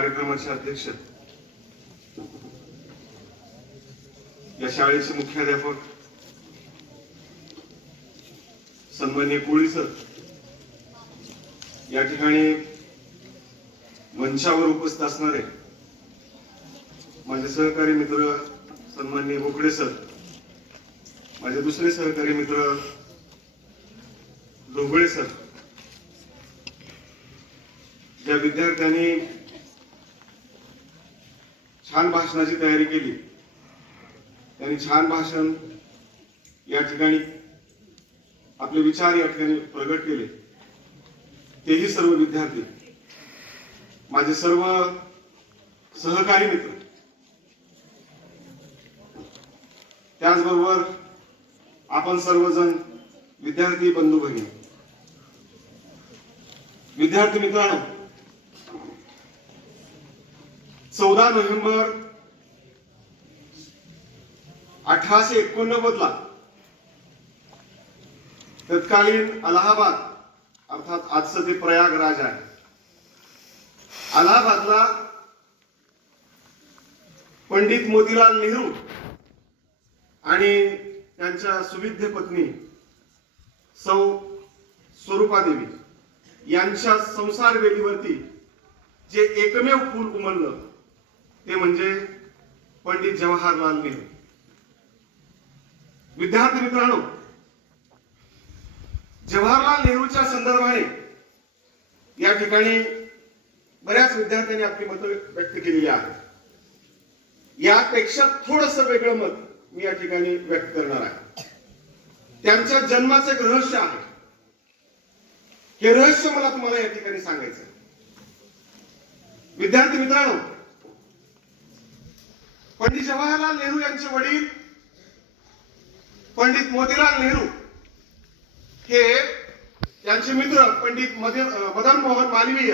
कार्यक्रमाचे अध्यक्ष, या शाळेचे मुख्याध्यापक सन्माननीय कोळी सर, या ठिकाणी मंचावर उपस्थित असणारे माझे सहकारी मित्र सन्माननीय बोकडे सर, माझे दुसरे सहकारी मित्र ढोबळे सर, ज्या विद्यार्थ्यांनी छान भाषणाची तयारी केली, त्यांनी छान भाषण या ठिकाणी आपले विचार या ठिकाणी प्रगट केले, तेही सर्व विद्यार्थी, माझे सर्व सहकारी मित्र, त्याचबरोबर आपण सर्वजण विद्यार्थी बंधू भगिनी, विद्यार्थी मित्रांनो, 14 नोव्हेंबर 1889 ला तत्कालीन अलाहाबाद, अर्थात आजचं ते प्रयागराज आहे, अलाहाबादला पंडित मोतीलाल नेहरू आणि त्यांच्या सुविद्य पत्नी सौ स्वरूपा देवी यांच्या संसार वेलीवरती जे एकमेव फूल उमललं ते म्हणजे पंडित जवाहरलाल नेहरू. विद्यार्थी मित्रांनो, जवाहरलाल नेहरूच्या संदर्भाने या ठिकाणी बऱ्याच विद्यार्थ्यांनी आपली मतं व्यक्त केलेली आहेत. यापेक्षा थोडंसं वेगळं मत मी या ठिकाणी व्यक्त करणार आहे. त्यांच्या जन्माचं एक रहस्य आहे. हे रहस्य मला तुम्हाला या ठिकाणी सांगायचं. विद्यार्थी मित्रांनो, पंडित जवाहरलाल नेहरू यांचे वडील पंडित मोतीलाल नेहरू हे त्यांचे मित्र पंडित मदन मोहन मालवीय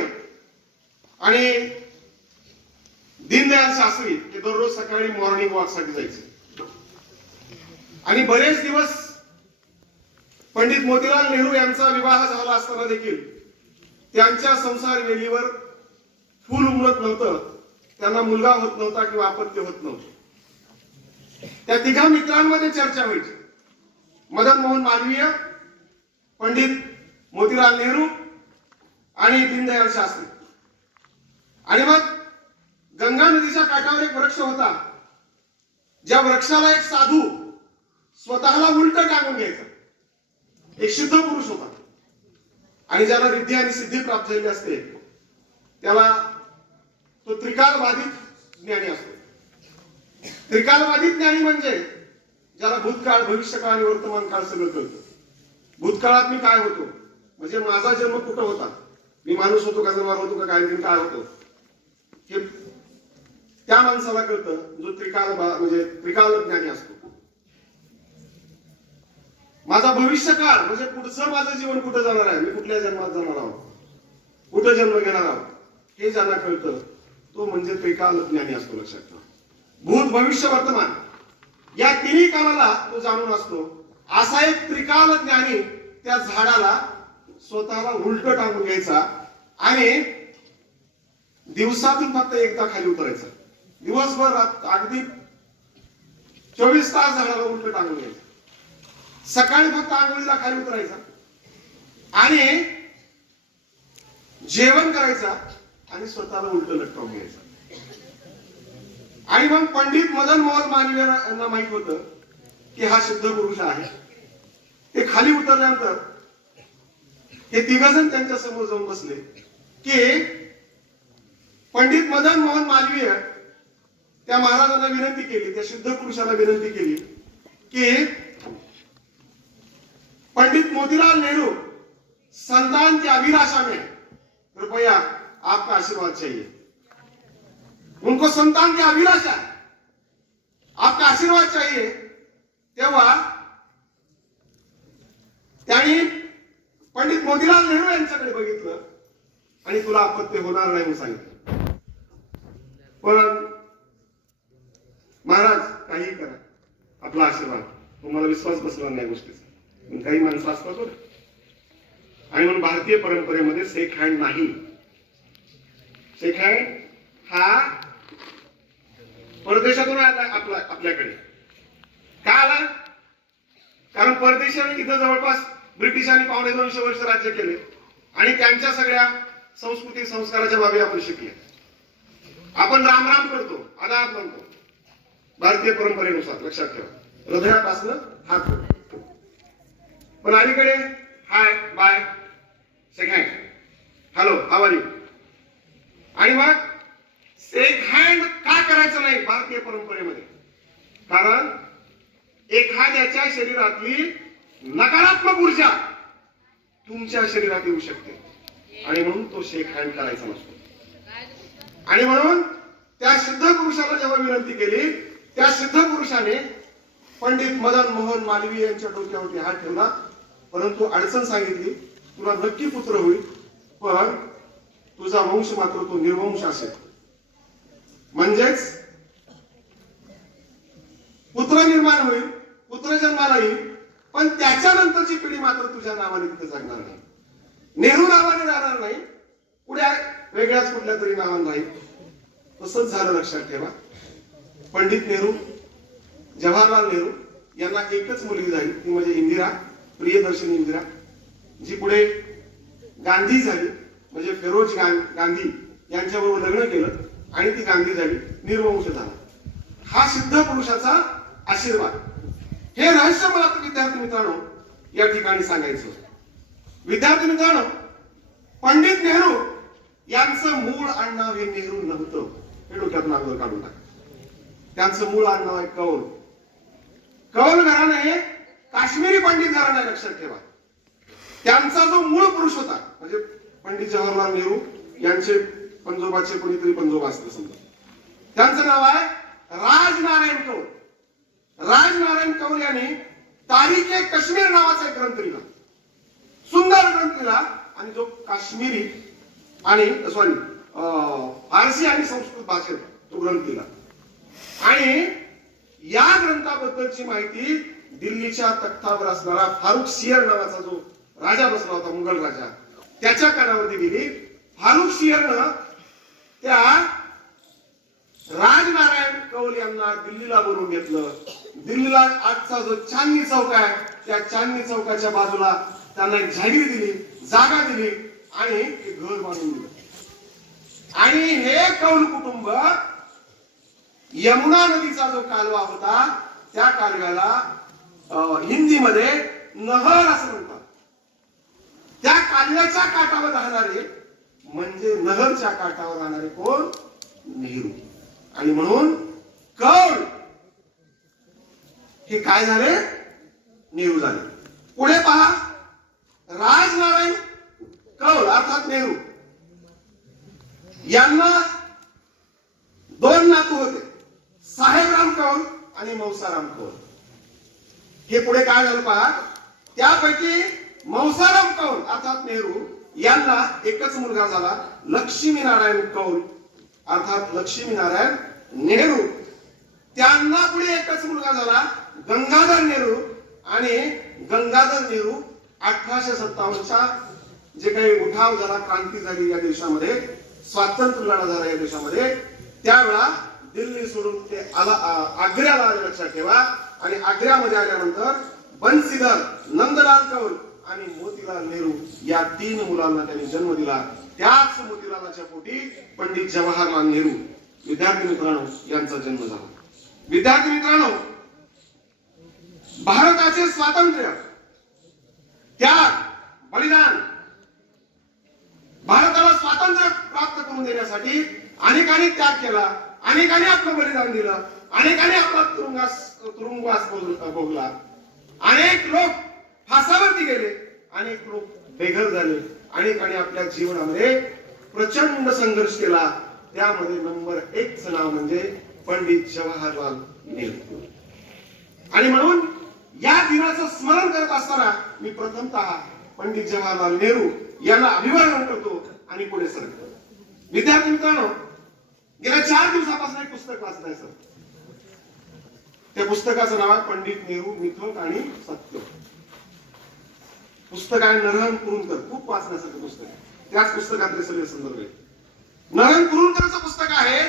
आणि दीनदयाल शास्त्री हे दररोज सकाळी मॉर्निंग वॉक साठी जायचे. आणि बरेच दिवस पंडित मोतीलाल नेहरू यांचा विवाह झाला असताना देखील त्यांच्या संसार वेलीवर फूल उमलत नव्हतं, त्यांना मुलगा होत नव्हता किंवा अपत्य होत नव्हतं. त्या तिघा मित्रांमध्ये चर्चा व्हायची. मदन मोहन मालवीय, पंडित मोतीलाल नेहरू आणि दीनदयाल शास्त्री. आणि मग गंगा नदीच्या काठावर एक वृक्ष होता, ज्या वृक्षाला एक साधू स्वतःला उलट टांगून घ्यायचा. एक सिद्ध पुरुष होता आणि ज्याला रिद्धी आणि सिद्धी प्राप्त झालेली असते त्याला तो त्रिकालबाधित ज्ञानी असतो. त्रिकालबाधित ज्ञानी म्हणजे ज्याला भूतकाळ, भविष्यकाळ आणि वर्तमान काळ सगळं कळतं. भूतकाळात मी काय होतो, म्हणजे माझा जन्म कुठं होता, मी माणूस होतो का जनावर होतो का काय होतो, हे त्या माणसाला कळतं जो म्हणजे त्रिकाल ज्ञानी असतो. माझा भविष्यकाळ म्हणजे पुढचं माझं जीवन कुठं जाणार आहे, मी कुठल्या जन्मात जाणार आहोत, कुठं जन्म घेणार आहोत, हे ज्यांना कळतं तो म्हणजे त्रिकाल ज्ञानी असतो. लक्षात ठेवा, भूत, भविष्य, वर्तमान या तिन्ही काळाला तो जाणून असतो. असा एक त्रिकाल ज्ञानी त्या झाडाला स्वतःला उलट टांगून घ्यायचा आणि दिवसातून फक्त एकदा खाली उतरायचं. दिवसभर अगदी 24 तास झाडाला उलट टांगून घ्यायचं. सकाळी फक्त आंघोळीला खाली उतरायचा आणि जेवण करायचा आणि स्वतःला उलट लटकावून घ्यायचा. आणि मग पंडित मदन मोहन मालवीय यांना माहित होतं की हा सिद्ध पुरुष आहे. ते खाली उतरल्यानंतर हे तिघजण त्यांच्या समोर जाऊन बसले की पंडित मदन मोहन मालवीय त्या महाराजांना विनंती केली, त्या सिद्ध पुरुषाला विनंती केली की पंडित मोतीलाल नेहरू संतान की अभिलाषा में कृपया आपका आशीर्वाद चाहिए. उनको संतान की अभिलाषा, आपका आशीर्वाद चाहिए. तेव्हा त्यांनी पंडित मोतीलाल नेहरू यांच्याकडे बघितलं आणि तुला अपत्य होणार नाही म्हणून सांगितलं. पण महाराज काही करा, आपला आशीर्वाद, तुम्हाला विश्वास बसला नाही गोष्टीचा. काही माणसं असतात बरं, आणि म्हणून भारतीय परंपरेमध्ये शेक हँड नाही. शेक हँड हा परदेशातून आला आपल्याकडे. का आला? कारण परदेशाने इथं जवळपास ब्रिटिशांनी 250 वर्ष राज्य केले आणि त्यांच्या सगळ्या संस्कृती संस्काराच्या बाबी आपण शिकले. आपण राम राम करतो, आदाब म्हणतो भारतीय परंपरेनुसार, लक्षात ठेवा, हृदयापासून हात जोडतो. पण अलीकडे hi bye shake hand, hello how are you, आणि मग शेक हँड का करायचं नाही भारतीय परंपरेमध्ये? कारण एखाद्याच्या शरीरातली नकारात्मक ऊर्जा तुमच्या शरीरात येऊ शकते आणि म्हणून तो शेक हँड करायचा नसतो. आणि म्हणून त्या सिद्ध पुरुषाला जेव्हा विनंती केली, त्या सिद्ध पुरुषाने पंडित मदन मोहन मालवीय यांच्या डोक्यावरती हात ठेवला, परंतु अडचण सांगितली, तुला नक्की पुत्र होईल, पण तुझा वंश मात्र तो निर्वंश असेल. म्हणजेच पुत्र निर्माण होईल, पुत्र जन्माला येईल, पण त्याच्यानंतरची पिढी मात्र तुझ्या नावाने तिथे जगणार नाही, नेहरू नावाने राहणार नाही, पुढे वेगळ्याच कुठल्या तरी नावाने राहील. तसंच झालं, लक्षात ठेवा. पंडित नेहरू, जवाहरलाल नेहरू यांना एकच मुलगी झाली, ती म्हणजे इंदिरा, प्रियदर्शनी इंदिरा, जी पुढे गांधी झाली, म्हणजे फिरोज गांधी यांच्याबरोबर लग्न केलं आणि ती गांधी झाली, निर्वंश झाला. हा सिद्ध पुरुषाचा आशीर्वाद. हे रहस्य मला विद्यार्थी मित्रांनो या ठिकाणी सांगायचं. विद्यार्थी मित्रांनो, पंडित नेहरू यांचं मूळ आडनाव हे नेहरू नव्हतं, हे डोक्यातून अगोदर काढून टाका. त्यांचं मूळ आडनाव आहे कौल. कौल घराणं हे काश्मीरी पंडित घराणं आहे, लक्षात ठेवा. त्यांचा जो मूळ पुरुष होता, म्हणजे पंडित जवाहरलाल नेहरू यांचे पंजोबाचे कोणीतरी पंजोबा असते समजा, त्यांचं नाव आहे राजनारायण कौल. राजनारायण कौल यांनी तारीखे काश्मीर नावाचा एक ग्रंथ लिहिला, सुंदर ग्रंथ लिहिला, आणि जो काश्मीरी आणि फारसी आणि संस्कृत भाषेत तो ग्रंथ लिहिला. आणि या ग्रंथाबद्दलची माहिती दिल्लीच्या तख्तावर असणारा फारुख सियर नावाचा जो राजा बसला होता, मुघल राजा, त्याच्या कानावरती गेली. फारुख सियरनं त्या राजनारायण कौल यांना दिल्लीला बोलवून घेतलं. दिल्लीला आजचा जो चांदणी चौक आहे, त्या चांदणी चौकाच्या बाजूला त्यांना एक जागीर दिली, जागा दिली आणि एक घर बांधून दिलं. आणि हे कौल कुटुंब यमुना नदीचा जो कालवा होता, त्या कालव्याला हिंदीमध्ये नहर असं म्हणतात. त्या कालव्याच्या काठावर राहणारे म्हणजे नहरच्या काठावर राहणारे कोण? नेहरू. आणि म्हणून कौल हे काय झाले? नेहरू झाले. पुढे पहा, राजनारायण कौल अर्थात नेहरू यांना दोन नातू होते, साहेबराम कौल आणि मौसाराम कौल. हे पुढे काय झालं पहा, त्यापैकी मौसाराम कौल अर्थात नेहरू यांना एकच मुलगा झाला, लक्ष्मीनारायण कौल अर्थात लक्ष्मीनारायण नेहरू. त्यांना पुढे एकच मुलगा झाला, गंगाधर नेहरू. आणि गंगाधर नेहरू 1857च्या जे काही उठाव झाला, क्रांती झाली या देशामध्ये, स्वातंत्र्य लढा झाला या देशामध्ये, त्यावेळा दिल्ली सोडून ते आग्र्याला आले, लक्षात ठेवा. आणि आग्र्यामध्ये आल्यानंतर बंसीधर, नंदलाल कौल आणि मोतीलाल नेहरू या तीन मुलांना त्यांनी जन्म दिला. त्याच मोतीलालाच्या पोटी पंडित जवाहरलाल नेहरू विद्यार्थी मित्रांनो यांचा जन्म झाला. विद्यार्थी मित्रांनो, भारताचे स्वातंत्र्य, त्याग, बलिदान, भारताला स्वातंत्र्य प्राप्त करून देण्यासाठी अनेकांनी त्याग केला, अनेकांनी आपलं बलिदान दिलं, अनेकांनी आपला तुरुंगवास भोगला, अनेक लोक फासावरती गेले, अनेक लोक बेघर झाले, अनेकांनी आपल्या जीवनामध्ये प्रचंड संघर्ष केला. त्यामध्ये नंबर 1 चं नाव म्हणजे पंडित जवाहरलाल नेहरू. आणि म्हणून या दिनाचं स्मरण करत असताना मी प्रथमतः पंडित जवाहरलाल नेहरू यांना अभिवादन करतो आणि पुढे सरकतो. विद्यार्थी मित्रांनो, गेल्या 4 दिवसापासून एक पुस्तक वाचत आहे सर. त्या पुस्तकाचं नाव आहे पंडित नेहरू, मिथक आणि सत्य. पुस्तक आहे नरहर कुरुंदकर, खूप वाचण्यासारखं पुस्तक आहे. त्याच पुस्तकातले सगळे संदर्भ आहेत. नरेंद्र कुरुंदकरचं पुस्तक आहे,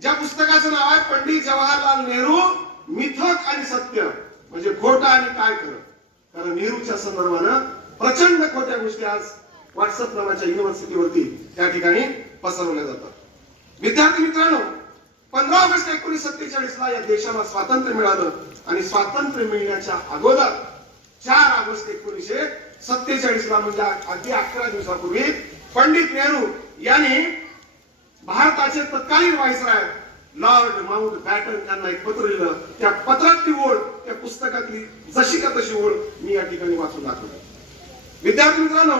ज्या पुस्तकाचं नाव आहे पंडित जवाहरलाल नेहरू मिथक आणि सत्य, म्हणजे खोटा आणि काय खरं. कारण नेहरूच्या संदर्भानं प्रचंड खोट्या गोष्टी आज व्हॉट्सअप नावाच्या युनिव्हर्सिटीवरती त्या ठिकाणी पसरवल्या जातात. विद्यार्थी मित्रांनो, 15 ऑगस्ट 1947 ला या देशाला स्वातंत्र्य मिळालं आणि स्वातंत्र्य मिळण्याच्या अगोदर 4 ऑगस्ट 1947 ला म्हणजे अगदी 11 दिवसापूर्वी पंडित नेहरू यांनी भारताचे तत्कालीन व्हाईसराय लॉर्ड माउंट बॅटन यांना एक पत्र लिहिलं. त्या पत्रातली ओळ, त्या पुस्तकातली जशी का तशी ओळ मी या ठिकाणी वाचून दाखवली. विद्यार्थी मित्रांनो,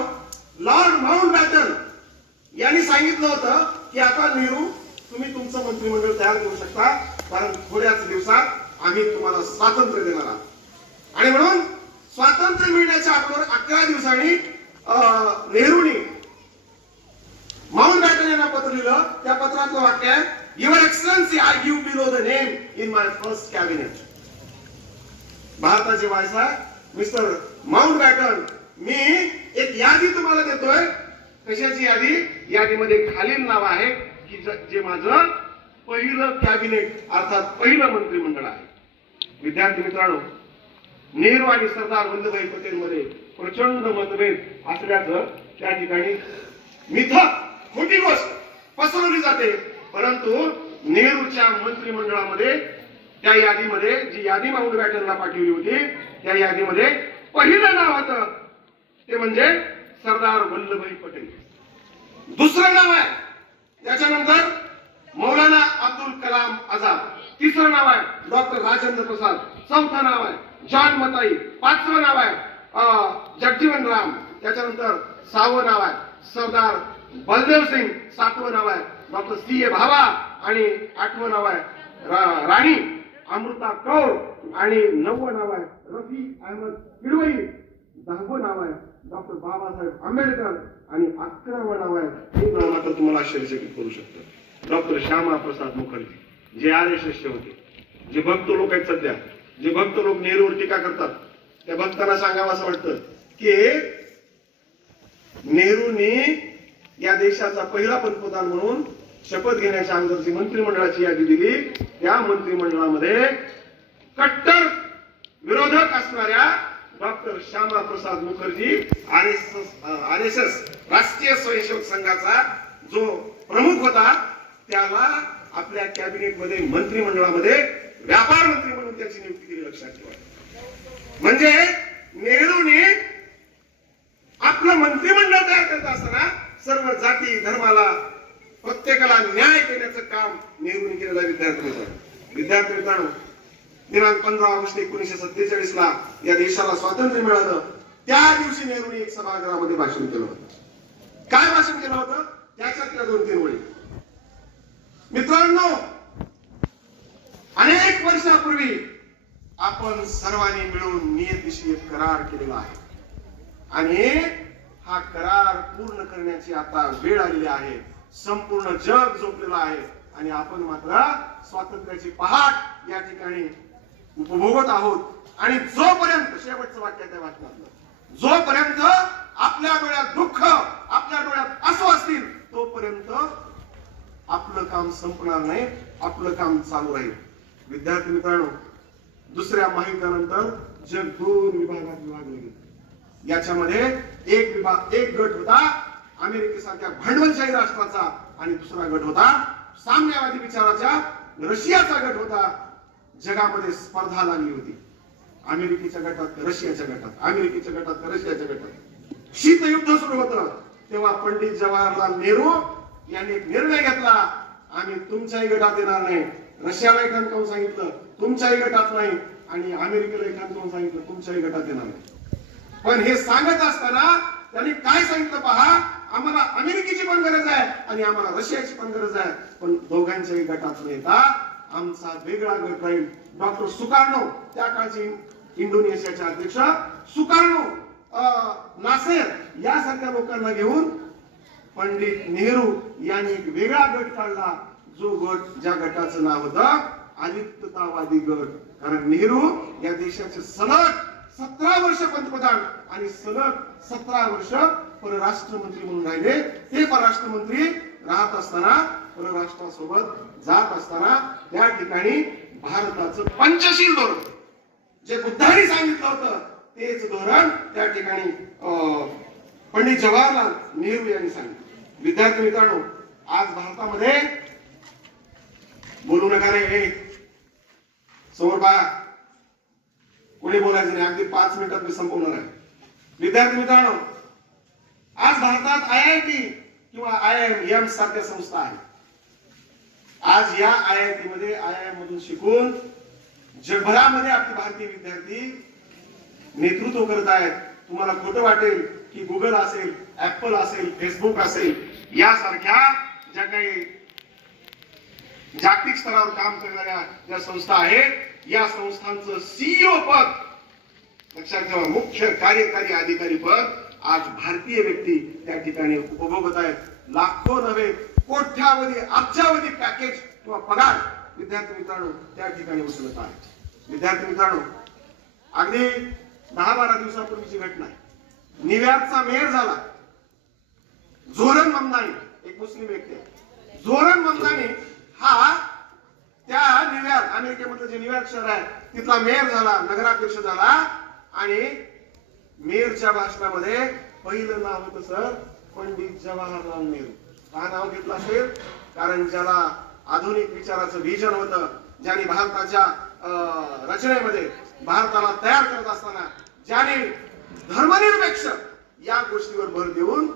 लॉर्ड माउंट बॅटन यांनी सांगितलं होतं की आता नेहरू तुम्ही तुमचं मंत्रिमंडळ तयार करू शकता, कारण थोड्याच दिवसात आम्ही तुम्हाला स्वातंत्र्य देणार आहोत. आणि म्हणून स्वातंत्र्य मिळण्याच्या अगोदर 11 दिवसांनी नेहरूंनी माउंट बॅटन यांना पत्र लिहिलं. त्या पत्रातलं वाक्य आहे, your excellency, I give below the name in my first cabinet. भारताचे व्हाईसराय मिस्टर माउंट बॅटन, मी एक यादी तुम्हाला देतोय. कशाची यादी? यादीमध्ये खालील नाव आहे की जे माझं पहिलं कॅबिनेट अर्थात पहिलं मंत्रिमंडळ आहे. विद्यार्थी मित्रांनो, नेहरू आणि सरदार वल्लभभाई पटेल मध्ये प्रचंड मतभेद असल्याचं त्या ठिकाणी मिथक, खोटी गोष्ट पसरवली जाते. परंतु नेहरूच्या मंत्रिमंडळामध्ये त्या यादीमध्ये, जी यादी माउंट बॅटनला पाठवली होती, त्या यादीमध्ये पहिलं नाव होतं ते म्हणजे सरदार वल्लभभाई पटेल. दुसरं नाव आहे त्याच्यानंतर मौलाना अब्दुल कलाम आझाद. तिसरं नाव आहे डॉक्टर राजेंद्र प्रसाद. चौथं नाव आहे जॉन मताई. पाचवं नाव आहे जगजीवन राम. त्याच्यानंतर 6वं नाव आहे सरदार बलदेव सिंग. 7वं नाव आहे डॉक्टर C.A. भाभा. आणि 8वं नाव आहे राणी अमृता कौर. आणि 9वं नाव आहे रफी अहमद किडवई. 10वं नाव आहे डॉक्टर बाबासाहेब आंबेडकर. आणि 11वं नाव आहे, हे नाव मात्र तुम्हाला आश्चर्यचकित करू शकतं, डॉक्टर श्यामा प्रसाद मुखर्जी, जे RSS होते. जे भक्त लोक आहेत सध्या, जे भक्त लोक नेहरूवर टीका करतात, त्या भक्तांना सांगावं असं वाटतं की नेहरूंनी या देशाचा पहिला पंतप्रधान म्हणून शपथ घेण्याच्या अगोदर जी मंत्रिमंडळाची यादी दिली, त्या मंत्रिमंडळामध्ये कट्टर विरोधक असणाऱ्या डॉक्टर श्यामा प्रसाद मुखर्जी, RSS राष्ट्रीय स्वयंसेवक संघाचा जो प्रमुख होता, त्याला आपल्या कॅबिनेटमध्ये मंत्रिमंडळामध्ये व्यापार मंत्री म्हणून त्याची नियुक्ती केली. लक्षात ठेवा. म्हणजे नेहरूंनी आपलं मंत्रिमंडळ तयार करत असताना सर्व जाती धर्माला प्रत्येकाला न्याय देण्याचं काम नेहरूंनी केलेलं आहे. विद्यार्थी मित्रांनो, दिनांक 15 ऑगस्ट 1947 ला या देशाला स्वातंत्र्य मिळालं. त्या दिवशी नेहरूंनी एक सभागृहामध्ये भाषण केलं होतं. काय भाषण केलं होतं? त्याच्यातल्या 2-3 ओळी. मित्रांनो, अनेक वर्षापूर्वी आपण सर्वांनी मिळून नियतीशी एक करार केलेला आहे आणि हा करार पूर्ण करण्याची आता वेळ आलेली आहे. संपूर्ण जग झोपलेलं आहे आणि आपण मात्र स्वातंत्र्याची पहाट या ठिकाणी उपभोगत आहोत. आणि जोपर्यंत, शेवटचं वाक्य त्या वाचनातलं, जोपर्यंत आपल्या डोळ्यात दुःख, आपल्या डोळ्यात आसू असतील, तोपर्यंत आपलं काम संपणार नाही, आपलं काम चालू राहील. विद्यार्थी मित्रांनो, दुसऱ्या महायुद्धानंतर जग 2 विभागात विभागले गेले. याच्यामध्ये एक गट होता अमेरिकेसारख्या भांडवलशाही राष्ट्राचा आणि दुसरा गट होता साम्यवादी विचाराच्या रशियाचा गट होता. जगामध्ये स्पर्धा लागली होती. अमेरिकेच्या गटात, रशियाच्या गटात, अमेरिकेच्या गटात, रशियाच्या गटात शीतयुद्ध सुरू होतं. तेव्हा पंडित जवाहरलाल नेहरू यांनी एक निर्णय घेतला, आम्ही तुमच्याही गटात येणार नाही. रशियाला एकांत करून सांगितलं तुमच्याही गटात नाही, आणि अमेरिकेला एकांत करून सांगितलं तुमच्याही गटात येणार नाही. पण हे सांगत असताना त्यांनी काय सांगितलं पहा, आम्हाला अमेरिकेची पण गरज आहे आणि आम्हाला रशियाची पण गरज आहे, पण दोघांच्याही गटात न येता आमचा वेगळा गट राहील. डॉक्टर सुकार्नो, त्या काळचे इंडोनेशियाचे अध्यक्ष सुकार्नो, नासेर यासारख्या लोकांना घेऊन पंडित नेहरू यांनी एक वेगळा गट काढला, जो गट, ज्या गटाचं नाव होतं अलिप्ततावादी गट. कारण नेहरू या देशाचे सलग 17 वर्ष पंतप्रधान आणि सलग 17 वर्ष परराष्ट्र मंत्री म्हणून राहिले. ते परराष्ट्र मंत्री राहत असताना, परराष्ट्रासोबत जात असताना त्या ठिकाणी भारताचं पंचशील धोरण, जे बुद्धांनी सांगितलं होतं तेच धोरण त्या ठिकाणी पंडित जवाहरलाल नेहरू यांनी सांगितलं. विद्यार्थी मित्रांनो, आज भारतामध्ये बोलू नका रे, समोर पहा, कोणी बोलायचं नाही, अगदी 5 मिनिटात मी संपवणार आहे. विद्यार्थी मित्रांनो, आज भारतात IIT किंवा IIM सारख्या संस्था आहेत. आज या IIT मध्ये, IIM मधून शिकून जगभरामध्ये आपले भारतीय विद्यार्थी नेतृत्व करत आहेत. तुम्हाला खोटं वाटेल की गुगल असेल, ऍपल असेल, फेसबुक असेल, यासारख्या ज्या काही जागतिक स्तरावर काम करणाऱ्या ज्या संस्था आहेत, या संस्थांचं CEO पद, लक्षात ठेवा, मुख्य कार्यकारी अधिकारी पद आज भारतीय व्यक्ती त्या ठिकाणी उपभोगत आहेत. लाखो नव्हे, कोट्यावधी, अब्जावधी पॅकेज किंवा पगार विद्यार्थी मित्रांनो त्या ठिकाणी उचलत आहेत. विद्यार्थी मित्रांनो, अगदी 10-12 दिवसापूर्वीची घटना आहे. न्यूयॉर्कचा मेयर झाला झोरन ममदानी, एक मुस्लिम व्यक्ती आहे. झोरन ममदानी हा त्या न्यूयॉर्क, अमेरिकेमधलं जे न्यूयॉर्क शहर आहे तिथला मेयर झाला, नगराध्यक्ष झाला. आणि मेयरच्या भाषणामध्ये पहिलं नाव होतं सर पंडित जवाहरलाल नेहरू. का नाव घेतलं असेल? कारण ज्याला आधुनिक विचाराचं व्हिजन होतं, ज्याने भारताच्या रचनेमध्ये भारताला तयार करत असताना ज्याने धर्मनिरपेक्ष या गोष्टीवर भर देऊन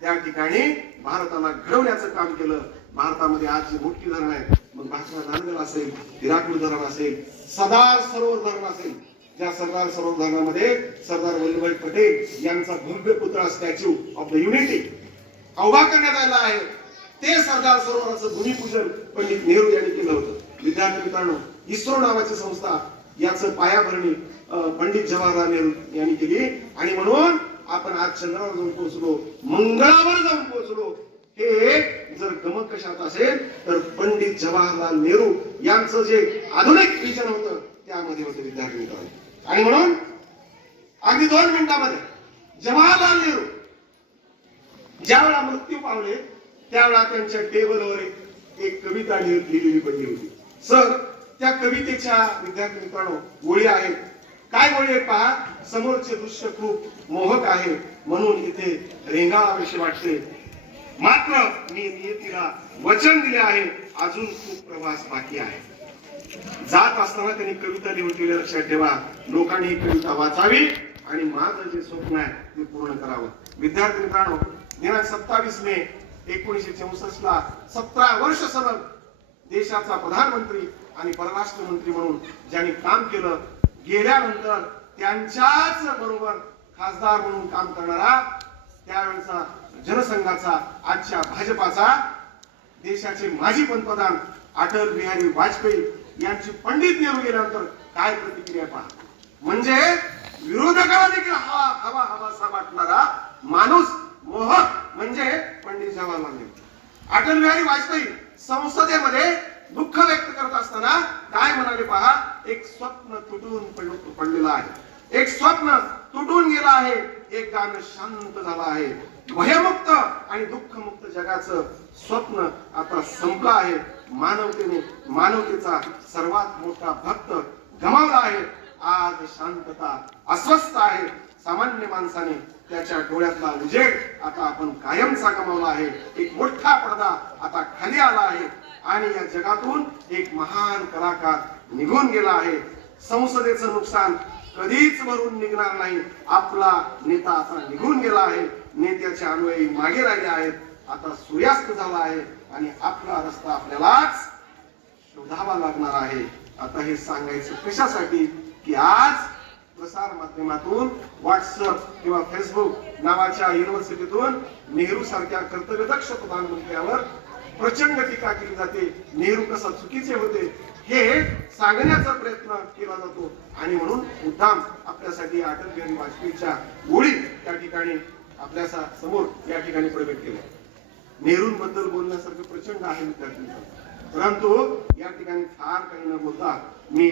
त्या ठिकाणी भारताला घडवण्याचं काम केलं. भारतामध्ये आज जी मोठी धरण आहेत, मग भाषा धानगड असेल, हिराकूड धरण असेल, सरदार सरोवर धरण असेल, ज्या सरदार सरोवर धरणामध्ये सरदार वल्लभभाई पटेल यांचा भव्य पुतळा, स्टॅच्यू ऑफ द युनिटी उभा करण्यात आला आहे, ते सरदार सरोवराचं भूमिपूजन पंडित नेहरू यांनी केलं होतं. विद्यार्थी मित्रांनो, इस्रो नावाची संस्था, याचं पायाभरणी पंडित जवाहरलाल नेहरू यांनी केली. आणि म्हणून आपण आज चंद्रावर जाऊन पोहोचलो, मंगळावर जाऊन पोहोचलो. हे जर गमक कशात असेल तर पंडित जवाहरलाल नेहरू यांचं जे आधुनिक विजन होतं त्यामध्ये होतं विद्यार्थी मित्रांनो. आणि म्हणून अगदी 2 मिनिटांमध्ये जवाहरलाल नेहरू ज्यावेळा मृत्यू पावले त्यावेळा त्यांच्या टेबलवर एक कविता लिहिलेली पडली होती. सर, त्या कवितेच्या विद्यार्थी मित्रांनो ओळी आहेत. काय ओळी आहेत पहा. समोरचे दृश्य खूप मोहक आहे, म्हणून इथे रेंगाळाविषयी वाटते, मात्र मी नियतीला वचन दिले आहे, अजून खूप प्रवास बाकी आहे. जात असताना त्यांनी कविता लिहून ठेवली. लक्षात ठेवा, लोकांनी ही कविता वाचावी आणि माझं जे स्वप्न आहे ते पूर्ण करावं. विद्यार्थी मित्रांनो, दिनांक 27 मे 1964 ला 17 वर्ष सलग देशाचा प्रधानमंत्री आणि परराष्ट्र मंत्री म्हणून ज्यांनी काम केलं, गेल्यानंतर त्यांच्याच बरोबर खासदार म्हणून काम करणारा त्यावेळेचा जनसंघाचा, आजच्या भाजपाचा, देशाचे माजी पंतप्रधान अटल बिहारी वाजपेयी यांची पंडित नेहरू गेल्यानंतर काय प्रतिक्रिया पहा. म्हणजे विरोधकाला देखील हवा हवासा वाटणारा माणूस, मोहक म्हणजे पंडित जवाहरलाल नेहरू. अटल बिहारी वाजपेयी संसदेमध्ये दुःख व्यक्त करत असताना काय म्हणाले पहा. एक स्वप्न तुटून पडलेलं आहे, एक स्वप्न तुटून गेलं आहे, एक गाणं शांत झालं आहे, भयमुक्त आणि दुःखमुक्त जगाचं स्वप्न आता संपलं आहे. मानवतेचा सर्वात मोठा भक्त गमावला आहे. आज शांतता अस्वस्थ आहे. सामान्य माणसाने त्याच्या डोळ्यातला उजेड आता आपण कायमचा गमावला आहे. एक मोठा पडदा आता खाली आला आहे आणि या जगातून एक महान कलाकार निघून गेला आहे. संसदेचं नुकसान कधीच भरून निघणार नाही. आपला नेता आता निघून गेला आहे. नेत्याचे अनुयायी मागे राहिले आहेत. आता सूर्यास्त झाला आहे आणि आपला रस्ता आपल्यालाच शोधावा लागणार आहे. आता हे सांगायचं कशासाठी की आज प्रसार माध्यमातून, व्हॉट्सअप किंवा फेसबुक नावाच्या युनिव्हर्सिटीतून नेहरू सारख्या कर्तव्यदक्ष प्रधानमंत्र्यावर प्रचंड टीका केली जाते. नेहरू कसा चुकीचे होते हे सांगण्याचा प्रयत्न केला जातो आणि म्हणून मुद्दाम आपल्यासाठी अटल बिहारी वाजपेयीच्या ओळी त्या ठिकाणी आपल्या समोर या ठिकाणी प्रकट केल्या. नेहरूंबद्दल बोलण्यासारखं प्रचंड आहे विद्यार्थ्यांचं, परंतु या ठिकाणी फार काही न बोलता मी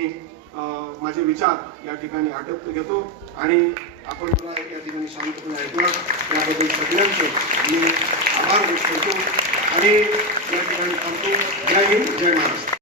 माझे विचार या ठिकाणी आटोपत घेतो आणि आपण मला या ठिकाणी शांतपणे ऐकलं त्याबद्दल सगळ्यांचे मी आभार व्यक्त करतो. आणि या ठिकाणी थांबतो. जय हिंद, जय महाराष्ट्र.